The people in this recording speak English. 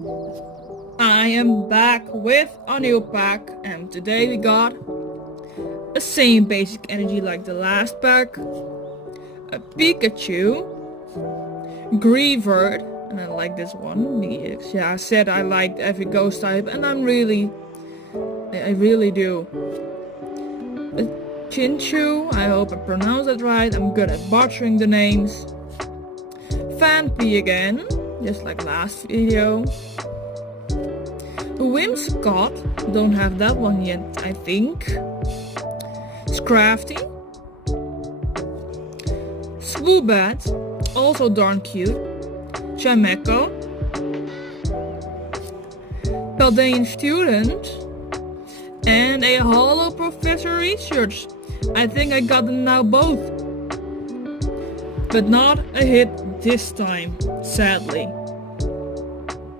I am back with a new pack, and today we got the same basic energy like the last pack. A Pikachu, Greavard, and I like this one because I said I liked every ghost type, and I really do. A Chinchou, I hope I pronounced that right, I'm good at butchering the names. Phanpy again, just like last video. Whimsicott, don't have that one yet, I think. Scrafty. Swoobat, also darn cute. Chimecho. Paldean Student. And a Holo Professor Research. I think I got them now both. But not a hit this time, sadly.